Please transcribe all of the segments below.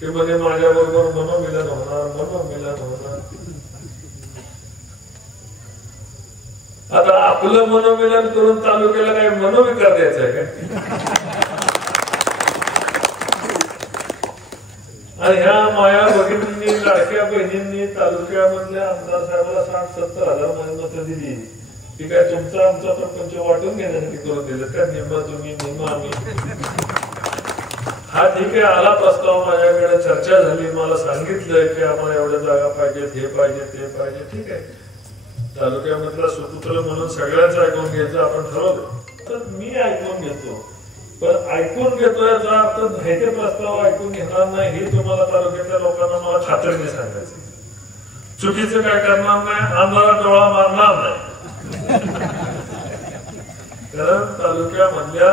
की म्हणजे माझ्या बरोबर मनोमिलन होणार. आता आपलं मनोमिलन करून तालुक्याला काय मनोविकार द्यायचा आहे काय? आणि ह्या माया भगिनींनी लाडक्या बहिणींनी तालुक्यामधल्या आमदार साहेबांना 60-70 हजार मतं दिली. ती काय तुमचा आमचा प्रपंच वाटून घेण्यासाठी करून दिलं का? निम्मा तुम्ही निम्मा आम्ही. हा ठीक आहे, आला प्रस्ताव माझ्याकडे, चर्चा झाली, मला सांगितलंय की आम्हाला एवढ्या जागा पाहिजेत, हे पाहिजे ते पाहिजे. ठीक आहे, तालुक्यामधला सुपुत्र म्हणून सगळ्यांचं ऐकून घ्यायचं आपण ठरवलं. तर मी ऐकून घेतो, पण ऐकून घेतो याचा अर्थ नाही ते प्रस्ताव ऐकून घेणार नाही हे तुम्हाला तालुक्यातल्या लोकांना मला खात्रीने सांगायचं. चुकीचं काय करणार नाही, आम्हाला डोळा मारणार नाही. कारण तालुक्यामधल्या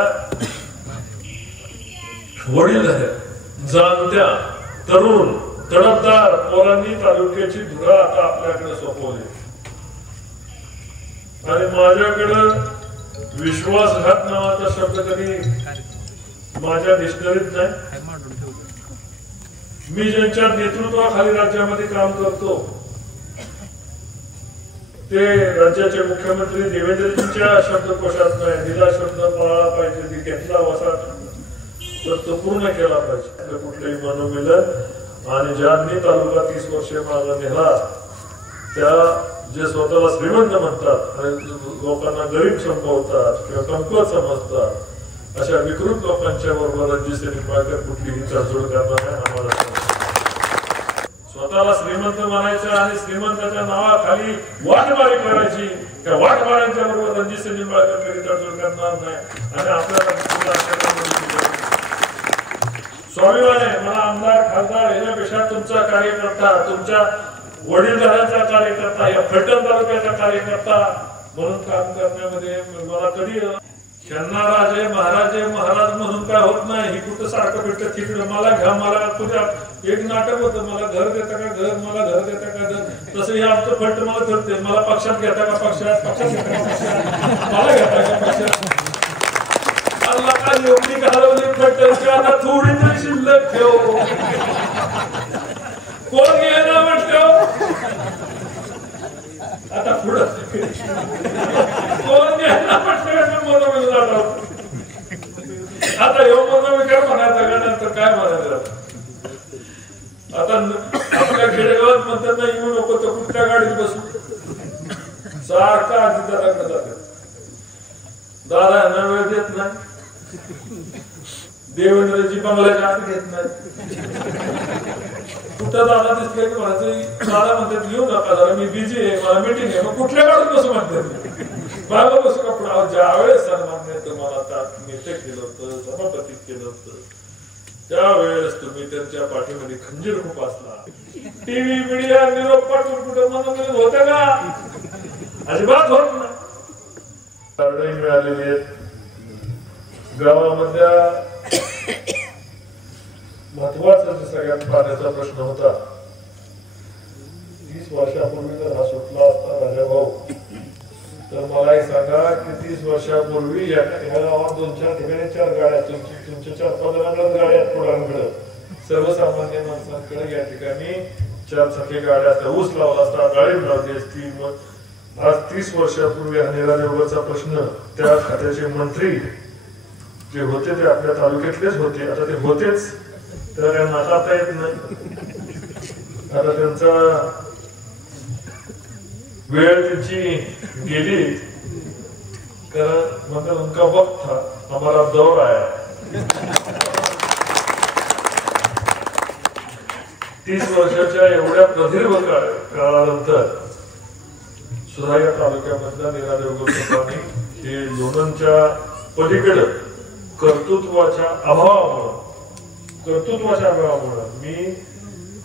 वडीलधाऱ्या, जाणत्या, तरुण, तडफदार पोरांनी तालुक्याची धुरा आता आपल्याकडे सोपवली. आणि माझ्याकडं विश्वासघात नावाचा शब्द कधी माझ्या डिक्शनरीत नाही. मी ज्यांच्या नेतृत्वाखाली राज्यामध्ये काम करतो ते राज्याचे मुख्यमंत्री देवेंद्रजींच्या शब्दकोशात नाही. दिला शब्द पाळला पाहिजे, घेतला वसा तर तो पूर्ण केला पाहिजे. कुठलेही मनोमिलन आणि ज्यांनी तालुका 30 वर्षे मागे नेला त्या जे स्वतःला श्रीमंत म्हणतात आणि लोकांना गरीब संपवतात किंवा कमकुवत समजतात अशा विकृत लोकांच्या बरोबर रणजित निंबाळकर कुठलीही तडजोड करणार नाही. आम्हाला स्वतःला श्रीमंत म्हणायचं आणि श्रीमंताच्या नावाखाली वाटमारी करायची, त्या वाटमाऱ्यांच्या बरोबर रणजित निंबाळकर कधी तडजोड करणार नाही. आणि आपल्याला स्वाभिमान आहे, मला आमदार खासदार याच्यापेक्षा तुमचा कार्यकर्ता, तुमच्या वडीलधाऱ्यांचा कार्यकर्ता, या फलटण तालुक्याचा कार्यकर्ता म्हणून काम करण्यामध्ये मला कधी त्यांना राजे महाराज म्हणून काय होत नाही. ही कुठं सारखं भेटतं तिकडं मला घ्या, मला कुठे एक नाटक होतं, मला घर देता का घर, मला घर देता का घर. तसं हे आमचं फलट मला ठरते, मला पक्षात घेता का पक्षात घेता का पक्षात, मला घेता का पक्षात. अल्ला का एवढी घालवली फलटणची, आता थोडी तरी शिल्लक ठेव. कोण घ्यायला म्हटलं आता पुढं कोण घ्यायला म्हटलं मनोविकार. आता येऊ मनोविकार म्हणायचा का नंतर काय म्हणायचं. आता आपल्या खेडेगावात म्हणतात ना येऊ नको तर कुठल्या गाडीत बसू. सारखा आजी दादाकडे जाते, दादा यांना वेळ देत नाही, देवेंद्रजी बंगल्याच्या आत घेत नाही. कुठं दादा दिसले की म्हणायचं, दादा म्हणतात येऊ नका जरा मी बिझी आहे, मला मीटिंग आहे. मग कुठल्या गाडीत बसू म्हणतात, बाबा बसू का पुढे. ज्यावेळेस सन्मान्य तुम्हाला नेते केलं होतं, सभापती केलं होतं, त्यावेळेस तुम्ही त्यांच्या पाठीमध्ये खंजीर खूप असला. टीव्ही मीडिया निरोप पाठवून कुठं मनोमिलन होतं का? अजिबात होत नाही. मिळालेली आहेत गावामधल्या. महत्वाचा सगळ्यात पाण्याचा प्रश्न होता. 30 वर्षापूर्वी जर हा सुटला असता राजाभाऊ तर मलाही सांगा की 30 वर्षापूर्वी या गावात 2-4 ठिकाणी 4 गाड्या, तुमच्या 4-15 गाड्या पुढांकडे सर्वसामान्य माणसांकडे या ठिकाणी 4 चाकी गाड्या असतात. ऊस लावला असता, डाळिंब लावली असती. मग आज 30 वर्षापूर्वी हा निरादेवगडचा प्रश्न त्या खात्याचे मंत्री जे होते ते आपल्या तालुक्यातलेच होते. आता ते होतेच तर नाता येत नाही. आता त्यांचा वेळ त्यांची गेली कारण मतलब उनका वक्त था, हमारा दौर आया. 30 वर्षाच्या एवढ्या प्रदीर्घ काळानंतर सुद्धा या तालुक्यामधल्या निरादेवगडचं पाणी हे लोणंदच्या पलीकडे कर्तृत्वाच्या अभावामुळे मी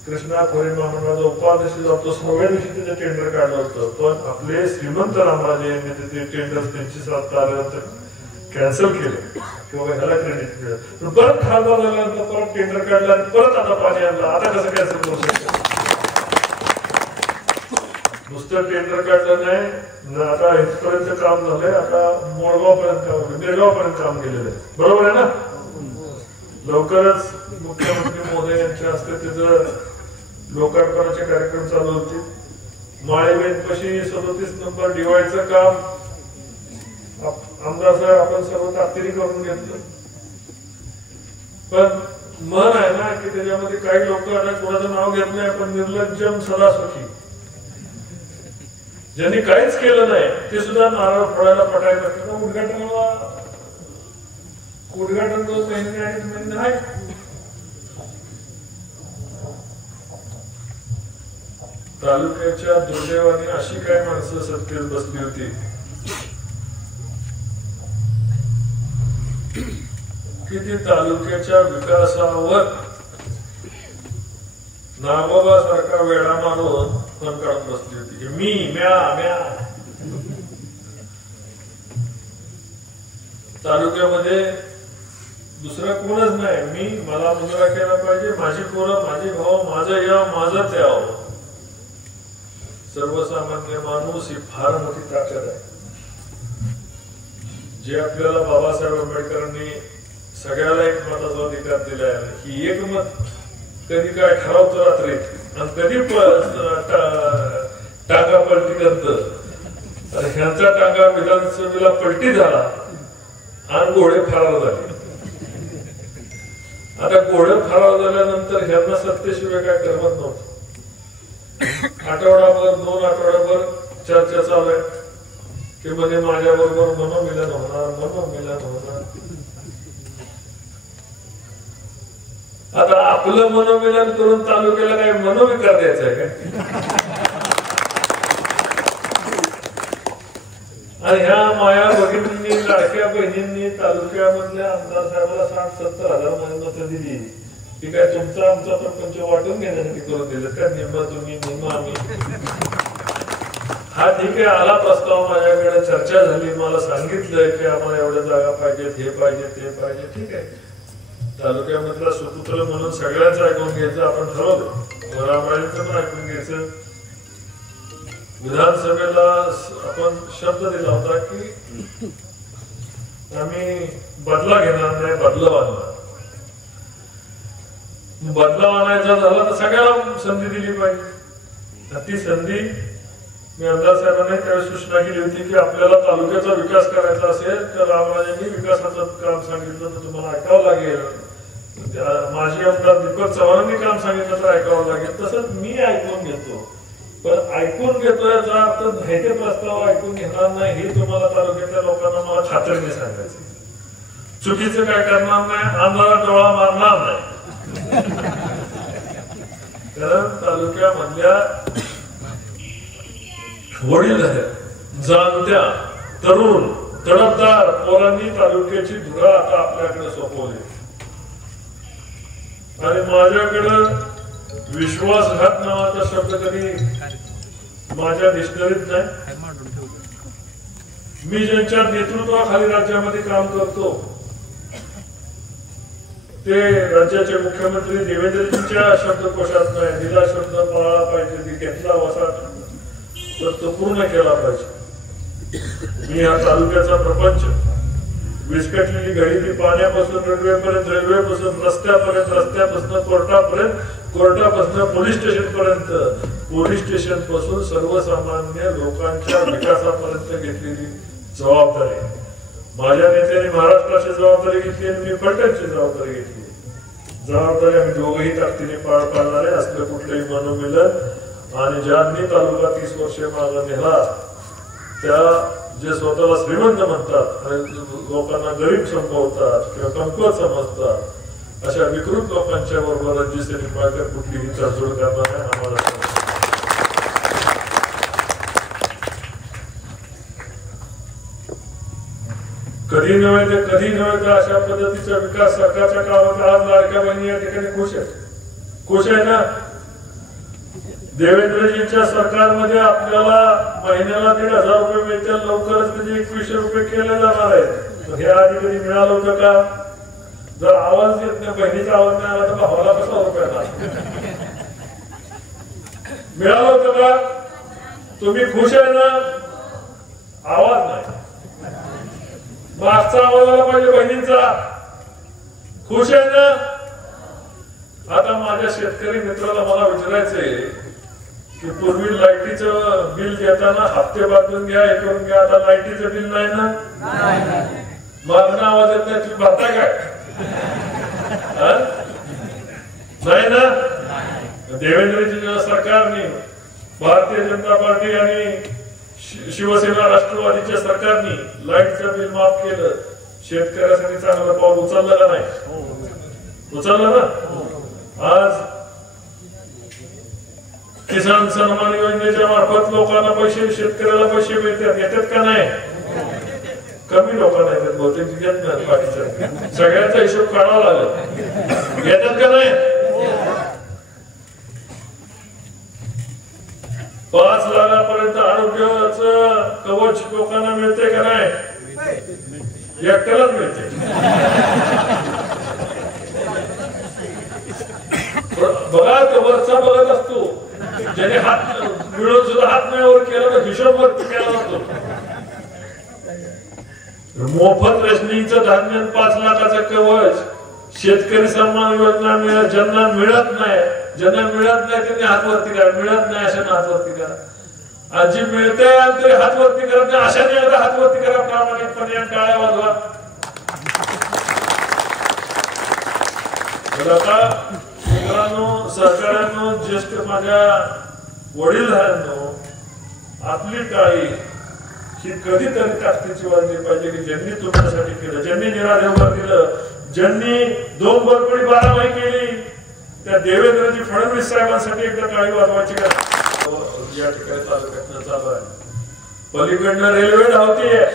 कृष्णा खोरे महामंडळाचा उपाध्यक्ष जातो. 6व्या दिवशी त्याचं टेंडर काढलं होतं, पण आपले श्रीमंत रामराजे यांनी ते टेंडर त्यांची सत्ता आल्यानंतर कॅन्सल केलं किंवा ह्याला क्रेडिट मिळालं. परत खासदार झाल्यानंतर परत टेंडर काढलं आणि परत आता पाणी आणलं. आता कसं कॅन्सल करू शकतो? नुसतं टेंडर काढलं नाही, आता इथपर्यंत काम झालंय, आता मोडगाव पर्यंत निरगाव पर्यंत काम केलेलं आहे. बरोबर आहे ना? लवकरच मुख्यमंत्री महोदय यांच्या हस्ते त्याचं लोकार्पणाचे कार्यक्रम चालू होते. माळेवेदपाशी 37 नंबर डिवायडचं काम आमदार साहेब आपण सर्व तातडीने करून घेतलं. पण मन आहे ना की त्याच्यामध्ये काही लोक कोणाचं नाव घेत नाही, पण निर्लज्जम सदा सुखी ज्यांनी काहीच केलं नाही ते सुद्धा नारळ फोडायला पटायला लागतं. उद्घाटन 2 महिने आणि महिने आहे. तालुक्याच्या दुर्दैवाने अशी काय माणसं सत्तेत बसली होती की ती तालुक्याच्या विकासावर नागोबा सारखा वेळा मारून पण काढून बसली होती की मी म्या तालुक्यामध्ये दुसरा कोणच नाही. मी मला मुजरा केला पाहिजे, माझी पोरं, माझी भाऊ, माझं याव, माझं त्याव. सर्वसामान्य माणूस ही फार मोठी ताकद आहे. जे आपल्याला बाबासाहेब आंबेडकरांनी सगळ्याला एक मताचा अधिकार दिला आहे की एक मत कधी काय ठरवतो रात्रीत आणि कधी टांगा पलटी करत. ह्यांचा टांगा विधानसभेला पलटी झाला आणि घोडे फरार झाले. आता घोडे फरार झाल्यानंतर ह्यांना सत्तेशिवाय काय करमत नव्हतं. आठवडाभर 2 आठवड्याभर चर्चा चालू आहे की म्हणजे माझ्या बरोबर मनोमिलन होणार. आता आपलं मनोमिलन करून तालुक्याला काय मनोविकार द्यायचा आहे काय? आणि ह्या माया भगिनींनी, लाडक्या बहिणींनी तालुक्यामधल्या आमदार साहेबांना 60-70 हजार मतं दिली. ती काय तुमचा आमचा प्रपंच वाटून घेण्यासाठी करून दिलं का? निम्मा तुम्ही निम्मा आम्ही. हा ठीक आहे, आला प्रस्ताव माझ्याकडे, चर्चा झाली, मला सांगितलंय की आम्हाला एवढ्या जागा पाहिजेत, हे पाहिजे, ते पाहिजे. ठीक आहे, तालुक्यामधला सुपुत्र म्हणून सगळ्यांचं ऐकून घ्यायचं आपण ठरवलं. रामराजेंचं पण ऐकून घ्यायचं. विधानसभेला आपण शब्द दिला होता की आम्ही बदला घेणार नाही, बदलाव आणणार. बदलाव आणायचा झाला तर सगळ्याला संधी दिली पाहिजे. ती संधी मी आमदार साहेबांनी त्यावेळी सूचना केली होती की आपल्याला तालुक्याचा विकास करायचा असेल तर रामराजेंनी विकासाचं काम सांगितलं तर तुम्हाला ऐकावं लागेल. माजी आमदार दीपक चव्हाणांनी काम सांगितलं तर ऐकावं लागेल. तसंच मी ऐकून घेतो, पण ऐकून घेतो याचा अर्थ नाही ते प्रस्ताव ऐकून घेणार नाही हे तुम्हाला तालुक्यातल्या लोकांना मला खात्रीने सांगायचं. चुकीचं काय करणार नाही, आमदाराला डोळा मारणार नाही. कारण तालुक्यामधल्या वडीलधाऱ्या, जाणत्या, तरुण, तडफदार पोरांनी तालुक्याची धुरा आता आपल्याकडे सोपवली. आणि माझ्याकडं विश्वासघात नावाचा शब्द कधी माझ्या डिक्शनरीत नाही. मी ज्यांच्या नेतृत्वाखाली राज्यामध्ये काम करतो ते राज्याचे मुख्यमंत्री देवेंद्रजींच्या शब्दकोशात नाही. दिला शब्द पाळला पाहिजे, घेतला वसा तर तो पूर्ण केला पाहिजे. मी या तालुक्याचा प्रपंच, विस्कटलेली घडी ती पाण्यापासून रेल्वेपर्यंत, रेल्वेपासून रस्त्यापर्यंत, रस्त्यापासून कोर्टापर्यंत, कोर्टापासून पोलीस स्टेशन पर्यंत, पोलीस स्टेशन पासून सर्वसामान्य लोकांच्या विकासापर्यंत घेतलेली जबाबदारी. माझ्या नेत्याने महाराष्ट्राची जबाबदारी घेतली आणि मी फलटणची जबाबदारी घेतली. जबाबदारी आम्ही दोघंही ताकदीने पार पाडणारे. असलं कुठलंही मनोमिलन आणि ज्यांनी तालुका 30 वर्षे मागे नेला त्या जे स्वतःला श्रीमंत म्हणतात आणि लोकांना गरीब संपवतात किंवा कमकुवत समजतात अशा विकृत लोकांच्या बरोबर रणजित निंबाळकर कुठलीही तडजोड करणार नाही. आम्हाला कधी नव्हे तर अशा पद्धतीचा विकास सरकारच्या काळात आज लाडक्या बहिणी या ठिकाणी खुश आहे ना. देवेंद्रजींच्या सरकारमध्ये आपल्याला महिन्याला 1,500 रुपये मिळतील. लवकरच म्हणजे 2100 रुपये केले जाणार आहेत. हे आधी कधी मिळालं होतं का? जर आवाज येत नाही, बहिणीचा आवाज नाही आला तर भावाला कसा रुपये मिळालं होतं का? तुम्ही खुश आहे ना? आवाज नाही. मागचा आवाज आला पाहिजे बहिणींचा. खुश आहे ना? आता माझ्या शेतकरी मित्राला मला विचारायचंय की पूर्वी लाईटीचं बिल देताना हप्ते बांधून घ्या, हे करून घ्या, आता लाईटीचं बिल नाही ना? मागणं आवाज येत नाही, तुम्ही भरता काय? नाही ना? देवेंद्रजी सरकारने, भारतीय जनता पार्टी आणि शिवसेना राष्ट्रवादीच्या सरकारने लाईटचं बिल माफ केलं. शेतकऱ्यासाठी चांगलं पाऊल उचललं का नाही? उचललं ना? आज किसान सन्मान योजनेच्या मार्फत लोकांना पैसे, शेतकऱ्याला पैसे मिळतात. येतात का नाही? कमी लोकांना येतात, बहुतेक घेत नाही. बाकीच्या सगळ्यांचा हिशोब काढावा लागेल. येतात का नाही? 5 लाखापर्यंत आरोग्याचं कवच लोकांना मिळते का नाही? एकट्यालाच मिळते. बघा, तो वरचा बघत असतो, ज्याने हात मिळून सुद्धा हात नाही वर केला तर हिशोब वरती केला जातो. मोफत रेशनिंगचं धान्य, 5 लाखाचं कवच, शेतकरी सन्मान योजना ज्यांना मिळत नाही, त्यांनी हात वरती करा. मिळत नाही अशाने हात वरती करा. आणि जी मिळते तरी हात वरती करत नाही अशाने एकदा हात वरती करा प्रामाणिकपणे, टाळ्या वाजवा. मित्रांनो, सहकार्यांनो, ज्येष्ठ माझ्या वडीलधाऱ्यांनो, आपली टाळी ही कधीतरी ताकदीची वाजली पाहिजे की ज्यांनी तुमच्यासाठी केलं, ज्यांनी निरादेवर दिलं, ज्यांनी 2 बरकडी 12 माही केली, त्या देवेंद्रजी फडणवीस साहेबांसाठी एकदा टाळी वाजवायची का? या ठिकाणी तालुक्यातनं चालू आहे. पलीकडनं रेल्वे धावतीये,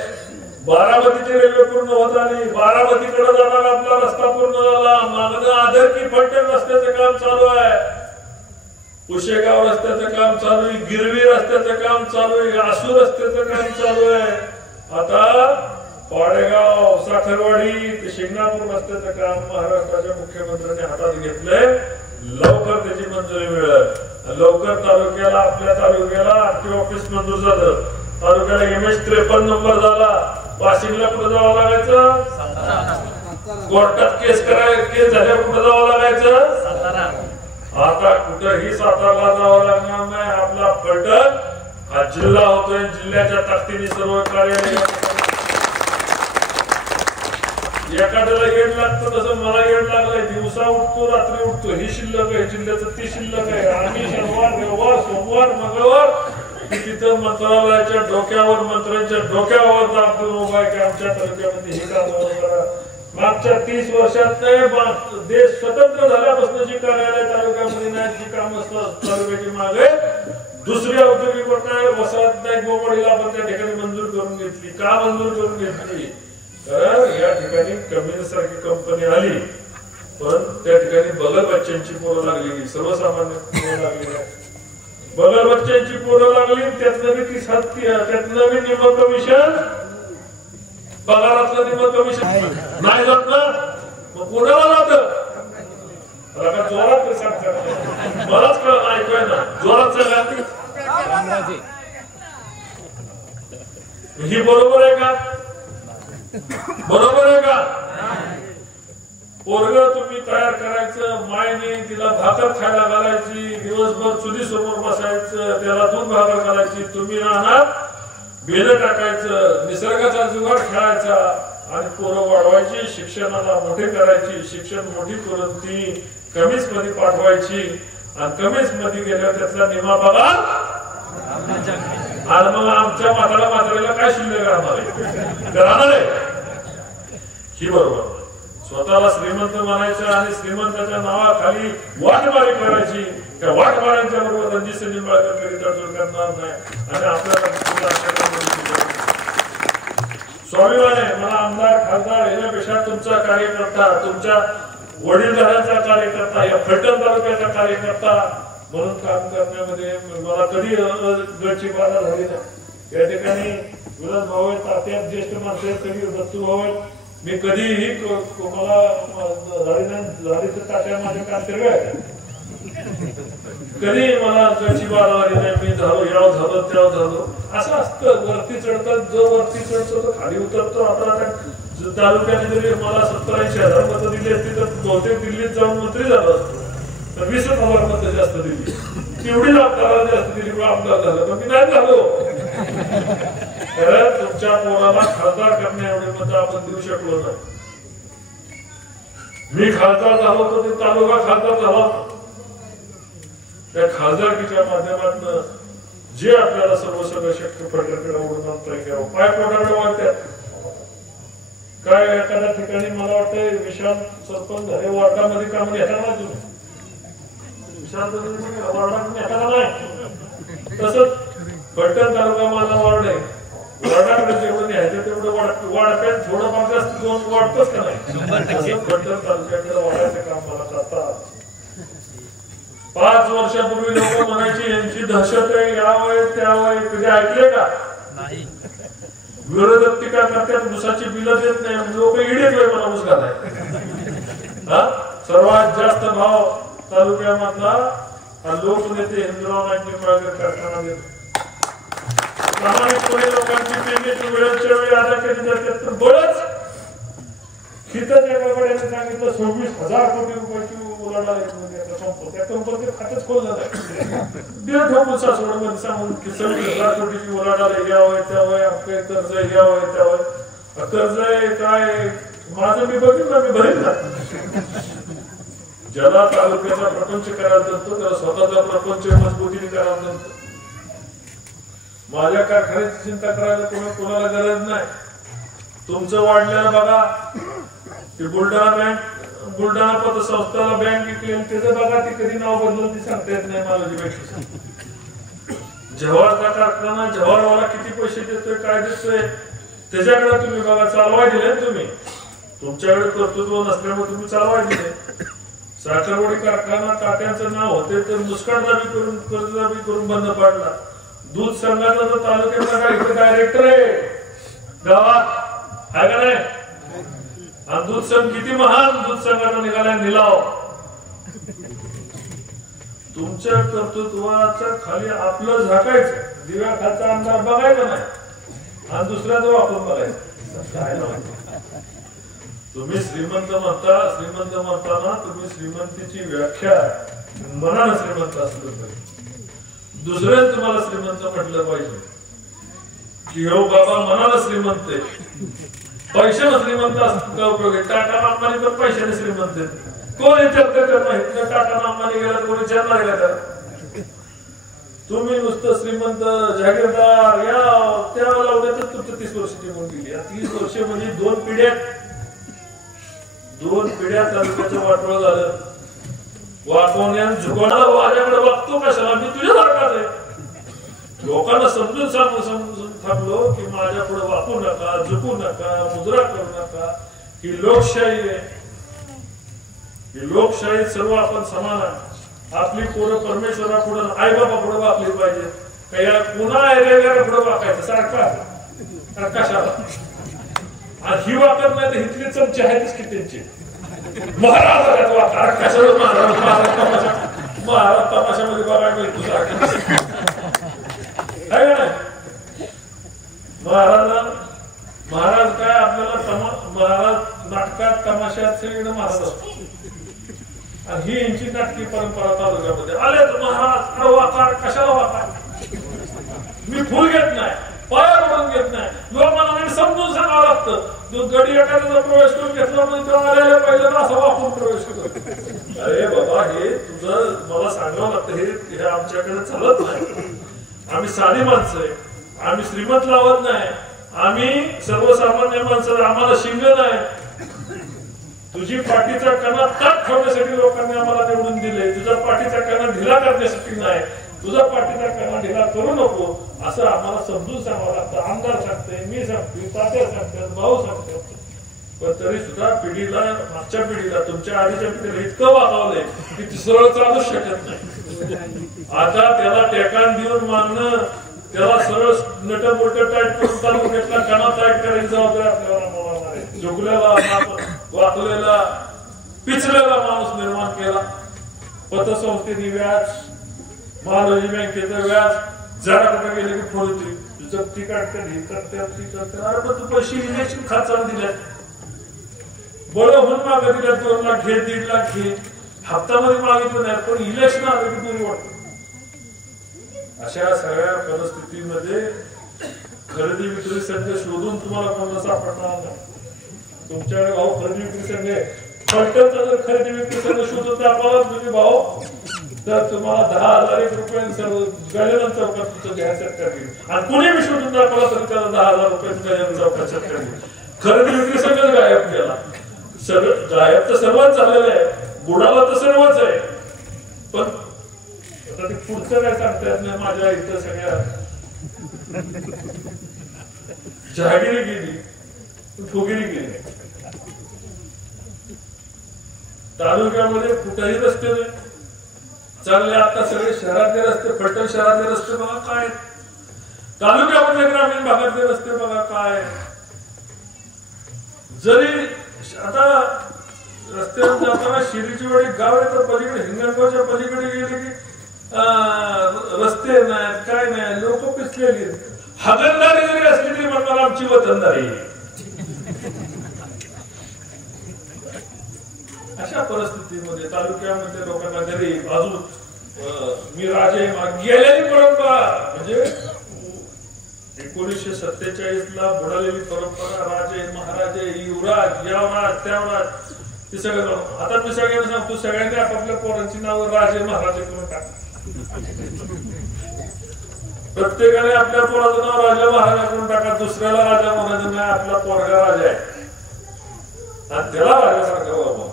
बारामतीची रेल्वे पूर्ण होत आली, बारामतीकडे जाणारा आपला रस्ता पूर्ण झाला, मागणं आदरकी फलटण रस्त्याचं काम चालू आहे, पुशेगाव रस्त्याचं काम चालू आहे, गिरवी रस्त्याचं काम चालू आहे, आसू रस्त्याचं काम चालू आहे. आता पाडेगाव, साखरवाडी ते शिंगणापूर रस्त्याचं काम महाराष्ट्राच्या मुख्यमंत्र्यांनी हातात घेतलंय. लवकर त्याची मंजुरी मिळेल. लवकर तालुक्याला, आपल्या तालुक्याला आरटीओ ऑफिस मंजूर झालं, तालुक्याला MS-53 नंबर झाला. वाशिमला कुठं जावं लागायचं? कोर्टात केस झाल्या कुठं जावं लागायचं? आता कुठंही सातारला जावं लागणार नाही. आपला फलटण हा जिल्हा होतोय, जिल्ह्याच्या ताकदीने सर्व कार्य. एखाद्याला येड लागतं तसं मला येड लागलंय. दिवसा उठतो, रात्री उठतो. ही शिल्लक आहे जिल्ह्याचं, ती शिल्लक आहे. आम्ही शनिवार, रविवार, सोमवार, मंगळवार तिथं मंत्रालयाच्या डोक्यावर, मंत्र्यांच्या डोक्यावर दाबून उभा आहे की आमच्या तालुक्यामध्ये हे काम करा. मागच्या 30 वर्षात देश स्वतंत्र झाल्यापासून जी कार्यालय तालुक्यामध्ये नाही, जी कामं तालुक्याची मागे, दुसरी औद्योगिक वसाहत नाही गोमडीला, पण त्या ठिकाणी मंजूर करून घेतली. का मंजूर करून घेतली? कारण या ठिकाणी कम्युनिस्ट सारखी कंपनी आली, पण त्या ठिकाणी बगल बच्च्यांची पोरं लागली, सर्वसामान्य पोरं लागली. बगल बच्च्यांची पोरं लागली, त्यातलं बी निम्म कमिशन, पगारातलं निम्म कमिशन नाही जात ना, मग कोणाला जात? जोरात सांगतात, मलाच कळत ऐकूय ना, जोरात सांगा. ही बरोबर आहे का? बरोबर आहे का? पोरग तुम्ही तयार करायचं, मायने तिला भाकर खायला घालायची, दिवसभर चुली समोर बसायचं, त्याला दूध भाकर घालायची, तुम्ही राहणार बेलं टाकायचं, निसर्गाचा जुगार खेळायचा आणि पोरं वाढवायची, शिक्षणाला मोठे करायची, शिक्षण मोठी करून ती कमीच मध्ये पाठवायची आणि कमीच मध्ये गेल्यावर त्यातला निमा पगार. आणि मग आमच्या म्हाताऱ्याला काय शिल्लक राहणार आहे? ही बरोबर. स्वतःला श्रीमंत म्हणायचं आणि श्रीमंताच्या नावाखाली वाटमारी करायची. त्या वाटमाऱ्यांच्या बरोबर रणजित सिंह निंबाळकर कधी तडजोड करणार नाही. आणि आपल्याला स्वाभिमान आहे, मला आमदार खासदार याच्यापेक्षा तुमचा कार्यकर्ता, तुमच्या वडीलधाऱ्यांचा कार्यकर्ता, या फलटण तालुक्याचा कार्यकर्ता म्हणून काम करण्यामध्ये मला कधी गडची बाधा झाली नाही. या ठिकाणी विलास भाऊ आहेत, तात्यात ज्येष्ठ माणसं आहेत, कधी दत्तू भाऊ आहेत. मी कधीही मला झाडीचं तात्या माझ्या कांतिर्ग आहे, कधी मला गडची बाधा झाली नाही. मी झालो, याव झालो, त्याव झालो, असं असतं. वरती चढतात, जो वरती चढतो तो खाली उतरतो. आता तालुक्याने जरी मला 70-80,000 मतं दिली असती तर बहुतेक दिल्लीत जाऊन मंत्री झाला असतो. तर 20,000 मतं जास्त दिली, तेवढीच आपल्याला जास्त दिली आपल्याला झालं, पण मी नाही झालो. खरं तुमच्या पोराला खासदार करण्या एवढे मतं आपण देऊ शकलो नाही. मी खासदार झालो तर ते तालुका खासदार झाला. त्या खासदारकीच्या माध्यमातून जे आपल्याला सर्व सगळं शक्य प्रकारकडे ओढून आणता येईल, पाय पोटाकडे वाटतात. काय एखाद्या ठिकाणी मला वाटतंय विशाल सरपंच झाले, वार्डामध्ये काम घेता ना तुम्ही, विशाल वार्डामध्ये घेता का नाही? तसंच फलटण तालुका माझा वार्ड आहे, वार्डाकडे जेवढं न्यायचं तेवढं वाढप्यात थोडंफार जास्त दोन वाढतोच का नाही? फलटण तालुक्याकडे वाढायचं काम मला करतात. 5 वर्षापूर्वी लोक म्हणायची यांची दहशत आहे, या वय त्या वय, कधी ऐकले का? नाही. विरोधक टीका करतात, ऊसाची बिलं देत नाही, लोक इडेच वय मला ऊस घालाय. सर्वात जास्त भाव तालुक्यामधला लोकनेते हिंदुराव नाईक निंबाळकर कारखाना देतो. प्रामाणिकपणे लोकांची पेमेंट वेळेच्या वेळी अदा केली जाते. तर बळच खिताच्या सांगितलं 26,000 कोटी रुपयाची उलाढाल त्या कंपनीत खातच खोललं नाही. दीड ठोकून सासवडमध्ये सांगून की 26,000 कोटीची उलाढाल घ्यावं त्यावय, आपले कर्ज घ्यावं त्यावय. कर्ज आहे काय माझं मी बघितलं, मी भरीत ना. ज्याला तालुक्याचा प्रपंच करायला जमतो त्याला स्वतःचा प्रपंच मजबूतीने करायला जमतो. माझ्या कारखान्याची चिंता करायला कोणाला गरज नाही. तुमचं वाढलेलं बघा, ते बुलढाणा पतसंस्थाला बँक विकलेली त्याचं बघा, ती कधी नाव बदलून ती सांगता येत नाही मला. जव्हारचा कारखाना, जव्हारवाला किती पैसे देतोय काय देतोय त्याच्याकडे तुम्ही बघा. चालवाय दिले तुम्ही, तुमच्याकडे कर्तृत्व नसल्यामुळे तुम्ही चालवाय दिले. साखरवाडी कारखाना तात्यांचं नाव होते तर मुस्काटदाबी करून कर्जदाबी करून बंद पाडला. दूध संघाचा जो तालुक्यातला काय डायरेक्टर आहे गावात आहे का नाही? आणि दूध संघ किती महान दूध संघाचा निघाला निलाव. तुमच्या कर्तृत्वाच्या खाली आपलं झाकायचं, दिव्या खालचा अंधार बघायचा नाही आणि दुसऱ्याचा वापर बघायचा. तुम्ही श्रीमंत म्हणताना तुम्ही श्रीमंतीची व्याख्या मनानं श्रीमंत असलं पाहिजे. दुसऱ्याने तुम्हाला श्रीमंत म्हटलं पाहिजे की हो बाबा मनाला श्रीमंत आहे, पैशाने श्रीमंत असतो का उपयोग आहे? टाटा अंबानी पण पैशाने श्रीमंत आहेत. कोण विचारत नाही टाटा अंबानी गेला कोण विचारला गेला का? तुम्ही नुसतं श्रीमंत जागीरदार या त्याला लावण्यातच तुमचं 30 वर्ष टिकून गेली. 30 वर्ष म्हणजे 2 पिढ्या तालुक्याचं वाटोळ झालं. वाकवण्या झुकवणारा माझ्याकडे वागतो कशाला, मी तुझ्यासारखाच आहे. लोकांना समजून समजून थांबलो की माझ्या पुढे वाकू नका, झुकू नका, मुजरा करू नका. ही लोकशाही आहे. ही लोकशाही सर्व आपण समान आहे. आपली पोरं परमेश्वरा पुढे आई बाबा पुढे वाकली पाहिजे. काही पुन्हा एरिया पुढे वाकायचं सारखा कशाला? आणि ही वाकत नाही तर हिथले चमचे आहेतच की त्यांचे. महाराज तमाशामध्ये बघायला मिळतो महाराज काय आपल्याला महाराज नाटकात तमाशात सगळीकडे महाराज असतो. आणि ही यांची नाटकी परंपरा तालुक्यामध्ये आले तर महाराज वाकार कशाला वाकार. मी फुल घेत नाही, पाया पडून घेत नाही. लोकांना समजून सांगावं लागतं. गडी एखाद्याचा प्रवेश करून घेतला म्हणजे तो आलेला पाहिजे ना असा वापरून प्रवेश करतो. अरे बाबा हे तुझं मला सांगावं लागतं. हे आमच्याकडे चालत नाही. आम्ही साधी माणसं आहे, आम्ही श्रीमंत लावत नाही, आम्ही सर्वसामान्य माणसं, आम्हाला शिंग नाही. तुझी पाठीचा कणा ताट ठेवण्यासाठी लोकांनी आम्हाला निवडून दिले, तुझा पाठीचा कणा ढिला करण्यासाठी नाही. तुझा पाठीचा कणा ढिला करू नको असं आम्हाला समजून सांगावं लागतं. आमदार सांगते, मी सांगते, तात्या सांगतात, भाऊ सांगतात. पण तरी सुद्धा पिढीला, मागच्या पिढीला, तुमच्या आधीच्या पिढीला इतकं वाकावलंय की ती सरळ चालूच शकत नाही. आता त्याला टेकान देऊन मागणं, त्याला सरळ नट मोठ टाईट करून चालू घेतला, कणा टाईट करायची जबाबदारी आपल्याला मिळणार आहे. झुकलेला, वाकलेला, पिचलेला माणूस निर्माण केला. पतसंस्थेने व्याज, महाराजी बँकेचं व्याज, जरा कुठे गेले की फोडते, जप्ती काढतात, हे करतात, ती करतात. अरे पण तू पैसे इलेक्शन खाचाला दिल्यात, बळ म्हणून मागितलं 2 लाख घे 1.5 लाख घे, हप्त्यामध्ये मागितलं नाही, पण इलेक्शन आलं की दूर वाटत. अशा सगळ्या परिस्थितीमध्ये खरेदी विक्री संघ शोधून तुम्हाला कोणाला सापडणार नाही. तुमच्याकडे भाऊ खरेदी विक्री संघ आहे, फलटणचा जर खरेदी विक्री संघ शोधून दाखवा तुम्ही भाऊ, तर तुम्हाला 10,000 रुपयांचं गजानन चौकात तुमचं घ्या शेतकरी, आणि कुणी बी शोधून दाखवला तरी त्याला 10,000 रुपयांचं गजानन चौकात शेतकरी. खरेदी विक्री संघच गायब केला. सगळं गायब तर सर्वच झालेलं आहे, बुडाला तर सर्वच आहे, पण आता ते पुढचं काय सांगता येत नाही. माझ्या इथं सगळ्या जहागिरी गेली, फुगिरी गेली. तालुक्यामध्ये कुठेही रस्ते नाही चांगले. आता सगळे शहरातले रस्ते, फलटण शहरातले रस्ते बघा काय, तालुक्यामध्ये ग्रामीण भागातले रस्ते बघा काय. जरी आता रस्त्यावर जाताना शिरीचीवाडी गाव आहे, तर पलीकडे हिंगणगावच्या पलीकडे गेले की रस्ते नाहीत, काय नाही, लोक पिसलेली. हगणदारी जरी असली तरी म्हणणार आमची वतनदारी. अशा परिस्थितीमध्ये तालुक्यामध्ये लोकांना गरीब अजून मी राजे गेलेली परंपरा म्हणजे 1947 ला बुडालेली परंपरा, राजे महाराजे युवराज यावराज त्यावराज ते सगळं. आता मी सगळ्यांना सांगतो, सगळ्यांनी आपापल्या पोरांची नावं राजे महाराजे करून टाका. प्रत्येकाने आपल्या पोराचं नाव राजा महाराजा करून टाका. दुसऱ्याला राजा महाराजा नाही, आपला पोरगा राजा आहे आणि त्याला राजासारखं बाबा.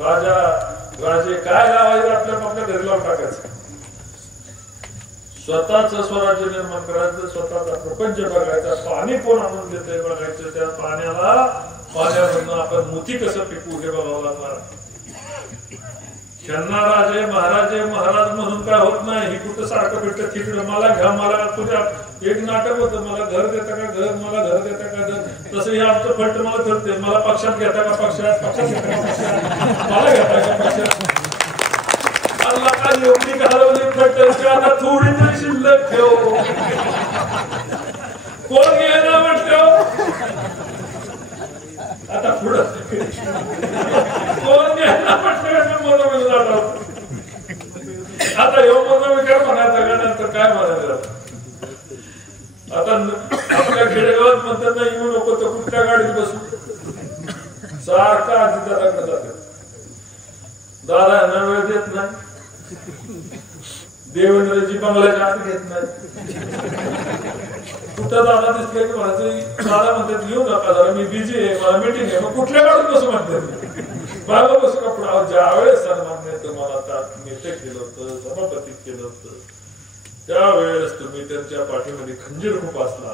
राजा राजे काय लावायचं आपल्या घरी लावून टाकायचं. स्वतःच स्वराज्य निर्माण करायचं, स्वतःचा प्रपंच बघायचा, पाणी कोण आणून देतंय बघायचं, त्या पाण्यावरनं आपण मोती कसं पिकू हे बघावं लागणार. त्यांना राजे महाराज म्हणून काय होत नाही. ही कुठं सारखं भेटतं तिकडं मला घ्या मला तुझ्या. एक नाटक होतं, मला घर देता का घर, मला घर देता का घर. तसं हे आमचं फट मला ठरते, मला पक्षात घेता का पक्षात मला घेता का पक्षात. एवढी घालवली फटची, आता थोडी तरी शिल्लक ठेव. कोण घ्यायला म्हटलं आता पुढं कोण घ्यायला म्हटलं मनोविल जाणार. आता येऊ मनोविकार म्हणायचा का नंतर काय म्हणायचं. आता आपल्या खेडेगावात म्हणतात ना येऊ नको तर कुठल्या गाडीत बसू. सारखा आजी दादाकडे जाते, दादा यांना वेळ देत नाही, देवेंद्रजी बंगल्याच्या आत घेत नाही. कुठं दादा दिसले की म्हणायचं दादा म्हणतात येऊ नका जरा मी बिझी आहे, मला मीटिंग आहे. मग कुठल्या गाडीत बसू म्हणतात, मागं बसू का पुढे. ज्यावेळेस सन्मान्य तुम्हाला नेते केलं होतं, सभापती केलं होतं, त्यावेळेस तुम्ही त्यांच्या पाठीमध्ये खंजीर खूप असला.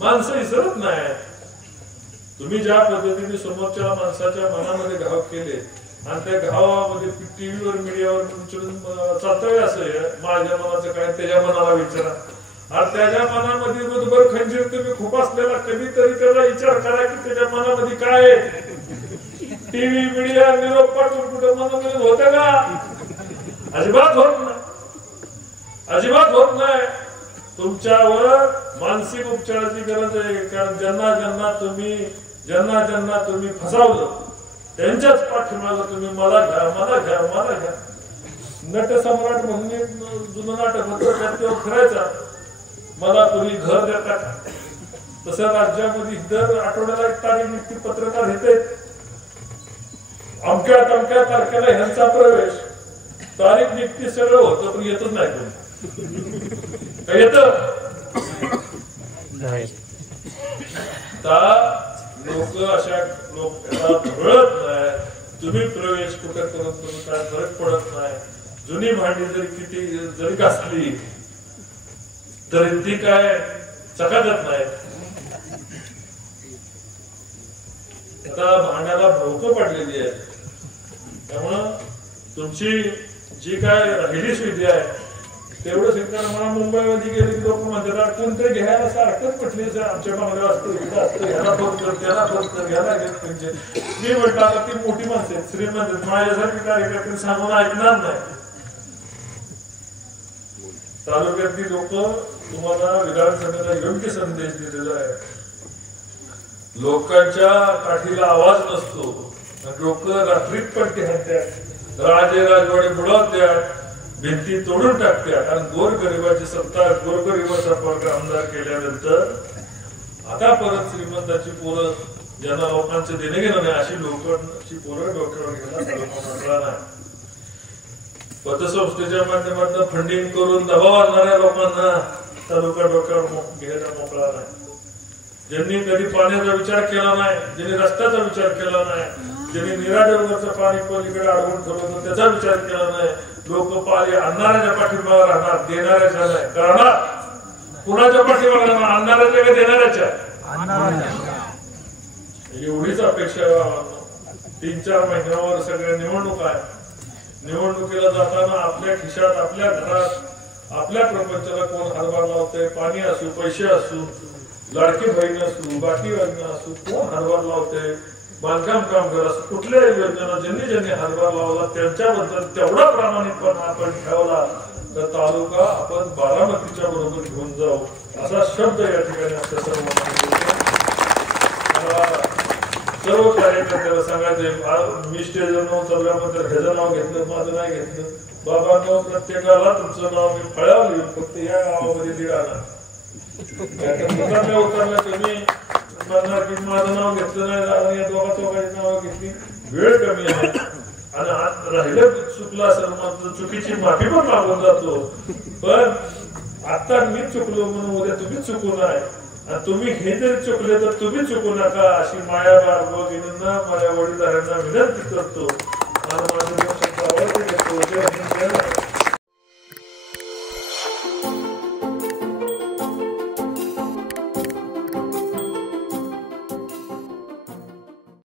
माणसं विसरत नाही. तुम्ही ज्या पद्धतीने समोरच्या माणसाच्या मनामध्ये घाव केले आणि त्या घावामध्ये टीव्हीवर मीडियावर चालतंय असं माझ्या मनाचं काय त्याच्या मनाला विचारा. आणि त्याच्या मनामध्ये रुदभर खंजीर तुम्ही खूप असलेला कधीतरी त्याला विचार करा की त्याच्या मनामध्ये काय. टीव्ही मीडिया निरोप पाठवून कुठं मनामध्ये होतं का? अजिबात होत नाही, अजिबात होत नाही. तुमच्यावर मानसिक उपचाराची गरज आहे. कारण ज्यांना तुम्ही फसवलं त्यांच्याच पाठीमागं तुम्ही मला घ्या. नटसम्राट म्हणून एक जुनं नाटक होतं, त्यात तो करायचा मला तुम्ही घर देता का. तसं राज्यामध्ये दर आठवड्याला 1 तारीख निघती, पत्रकार येते अमक्या तारखेला ह्यांचा प्रवेश, तारीख निघती सगळं होतं पण येतच नाही कोणी. काय येत लोक अशा ढळत नाही. तुम्ही प्रवेश कुठं करत तुम्ही काय फरक पडत नाही. जुनी भांडी जरी किती जरी घासली तरी ती काय चकाकत नाही. आता भांड्याला भोवकं पडलेली आहे. त्यामुळं तुमची जी काय राहिली सुविधा आहे तेवढं शिकताना मला मुंबईमध्ये गेले की लोक म्हणतात कोणतरी घ्यायला सारखंच म्हटले आमच्या भागाला असतं ह्याला फोन कर त्याला फोन कर घ्यायला घेत. मी म्हटलं आता ती मोठी माणसं आहेत, श्रीमंत माझ्यासारखी कार्यकर्ते सांगून ऐकणार नाही. तालुक्यातली लोक तुम्हाला विधानसभेला योग्य संदेश दिलेला आहे. लोकांच्या काठीला आवाज नसतो, लोक रात्रीत पट्टी हाणतात, राजे राजवाडे बुडवतात, भिंती तोडून टाकतात आणि गोरगरिबाची सत्ता, गोरगरिबाचा वर्ग आमदार केल्यानंतर आता परत श्रीमंताची पोरं ज्यांना लोकांचे देणे घेणं नाही अशी लोकांची पोरं डोक्यावर घेणार नाही. पतसंस्थेच्या माध्यमातून फंडिंग करून दबाव आणणाऱ्या लोकांना तालुका डोक्यावर घ्यायला मोकळा नाही. ज्यांनी कधी पाण्याचा विचार केला नाही, ज्यांनी रस्त्याचा विचार केला नाही, ज्यांनी निराडेवरचं पाणी पलीकडे अडवून ठेवलं त्याचा विचार केला नाही, लोक पाणी आणणाऱ्याच्या पाठीमागे राहणार, देणाऱ्याच्या नाही. करणार कुणाच्या पाठीमागे राहणार? आणणाऱ्याच्या का देणाऱ्याच्या? एवढीच अपेक्षा. 3-4 महिन्यावर सगळ्या निवडणुका आहे. निवडणुकीला जाताना आपल्या खिशात, आपल्या घरात, आपल्या प्रपंचाला कोण हातभार लावतंय, पाणी असू, पैसे असू, लाडकी बहीण असू, बाकी योजना असू, कोण हातभार लावतंय, बांधकाम कामगार असू, कुठल्याही योजना ज्यांनी ज्यांनी हातभार लावला त्यांच्याबद्दल तेवढा प्रामाणिकपणा आपण ठेवला तर तालुका आपण बारामतीच्या बरोबर घेऊन जाऊ असा शब्द या ठिकाणी आपल्या सर्व कार्यकर्त्याला सांगायचे. मी स्टेजवर उतरल्याबद्दल ह्याचं नाव घेतलं, माझं नाही घेतलं. बाबांनो, प्रत्येकाला तुमचं नाव मी फळ्यावर लिहून फक्त या गावामध्ये दीड आणा. उतरल्या तुम्ही म्हणणार की माझं नाव घेतलं नाही, या दोघा चौघांची नावं घेतली, वेळ कमी आहे आणि आज राहिलं चुकलं असेल मग चुकीची माफी पण मागून जातो. पण आता मी चुकलो म्हणून उद्या तुम्ही चुकू नये आणि तुम्ही हे जरी चुकले तर तुम्ही चुकू नका अशी माया भगिनींना, माझ्या वडीलधाऱ्यांना विनंती करतो.